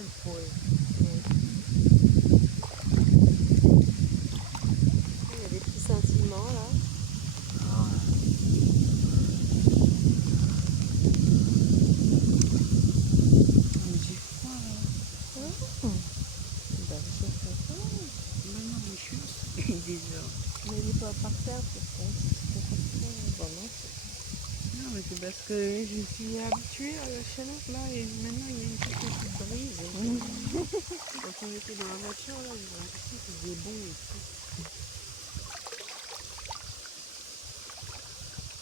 le poil. Il y a des petits sentiments là. On dit froid là. Ben, je sais pas. Maintenant, les choses, il est déjà. Mais il n'est pas par terre, c'est pas bon, non? Non, mais c'est parce que je suis habituée à la chaleur là et maintenant il y a une petite brise. Quand on était dans la voiture là, j'ai l'impression que c'est des bons et tout.